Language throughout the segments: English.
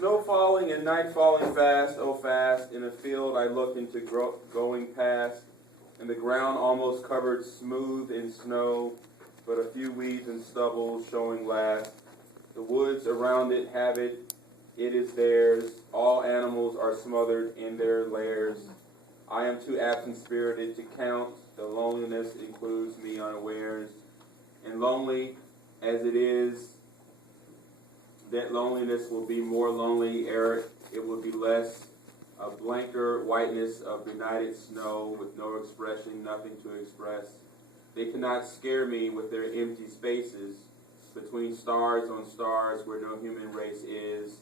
Snow falling and night falling fast, oh fast. In a field I looked into going past, and the ground almost covered smooth in snow, but a few weeds and stubble showing last. The woods around it have it, it is theirs. All animals are smothered in their lairs. I am too absent-spirited to count. The loneliness includes me unawares. And lonely as it is, that loneliness will be more lonely ere it will be less. A blanker whiteness of benighted snow with no expression, nothing to express. They cannot scare me with their empty spaces between stars on stars where no human race is.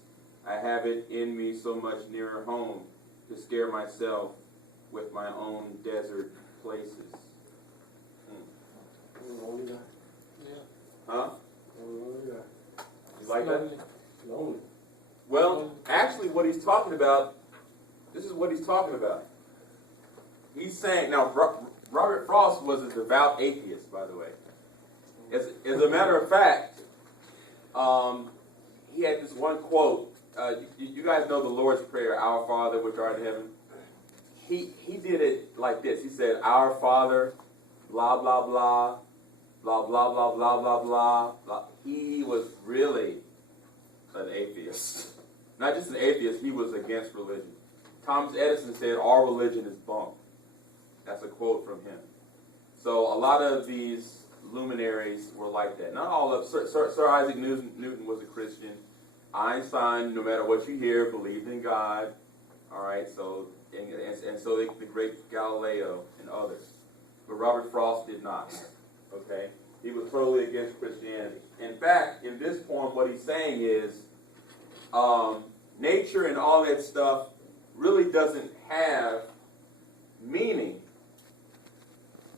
I have it in me so much nearer home to scare myself with my own desert places. Huh? You like that? Lonely. Well, actually what he's talking about, this is what he's talking about. He's saying, now Robert Frost was a devout atheist, by the way. As a matter of fact, he had this one quote. You guys know the Lord's Prayer, Our Father which art in heaven. He did it like this. He said, Our Father, blah, blah, blah, blah, blah, blah, blah, blah, blah, blah. He was really an atheist. Not just an atheist, he was against religion. Thomas Edison said, all religion is bunk. That's a quote from him. So a lot of these luminaries were like that. Not all of Sir Isaac Newton was a Christian. Einstein, no matter what you hear, believed in God. All right, so and so the great Galileo and others. But Robert Frost did not. Okay, he was totally against Christianity. In fact, in this poem, what he's saying is, nature and all that stuff really doesn't have meaning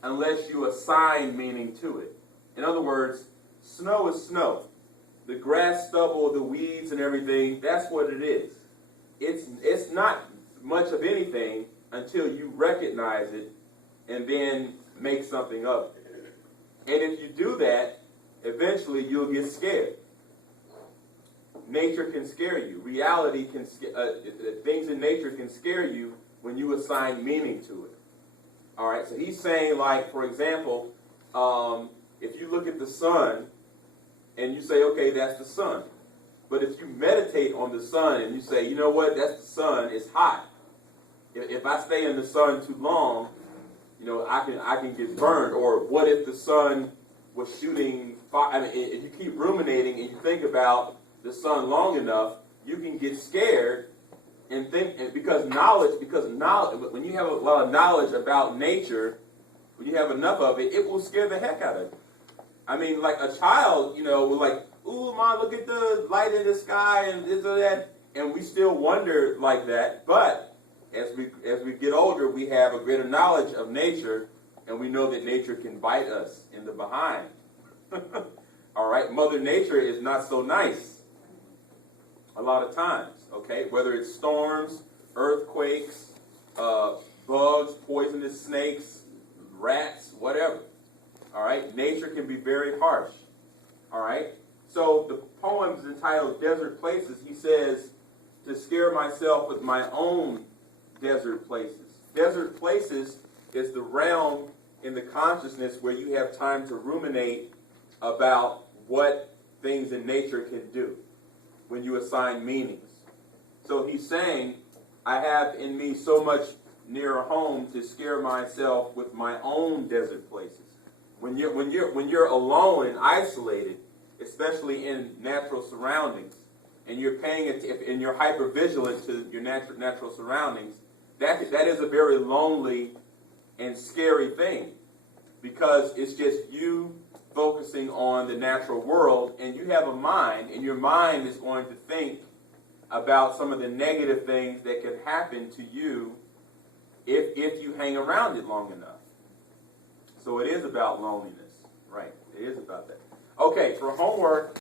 unless you assign meaning to it. In other words, snow is snow. The grass, stubble, the weeds, and everything, that's what it is. It's not much of anything until you recognize it and then make something of it. And if you do that, eventually you'll get scared. Nature can scare you. Reality can things in nature can scare you when you assign meaning to it. All right, so he's saying, like, for example, if you look at the sun and you say, okay, that's the sun. But if you meditate on the sun and you say, you know what, that's the sun, it's hot. If I stay in the sun too long, you know, I can get burned. Or what if the sun was shooting fire? I mean, if you keep ruminating and you think about the sun long enough, you can get scared and think, and because knowledge, when you have a lot of knowledge about nature, when you have enough of it, it will scare the heck out of you. I mean, like a child, you know, was like, ooh, Mom, look at the light in the sky and this or that, and we still wonder like that. But as we get older, we have a greater knowledge of nature, and we know that nature can bite us in the behind. All right, Mother Nature is not so nice a lot of times, okay? Whether it's storms, earthquakes, bugs, poisonous snakes, rats, whatever. All right, nature can be very harsh. All right, so the poem is entitled Desert Places. He says, to scare myself with my own desert places. Desert places is the realm in the consciousness where you have time to ruminate about what things in nature can do when you assign meanings. So he's saying, I have in me so much nearer home to scare myself with my own desert places. When you're alone and isolated, especially in natural surroundings, and you're and you're hyper vigilant to your natural surroundings, that is a very lonely and scary thing, because it's just you focusing on the natural world, and you have a mind, and your mind is going to think about some of the negative things that can happen to you if you hang around it long enough. So it is about loneliness, right? It is about that. Okay, for homework,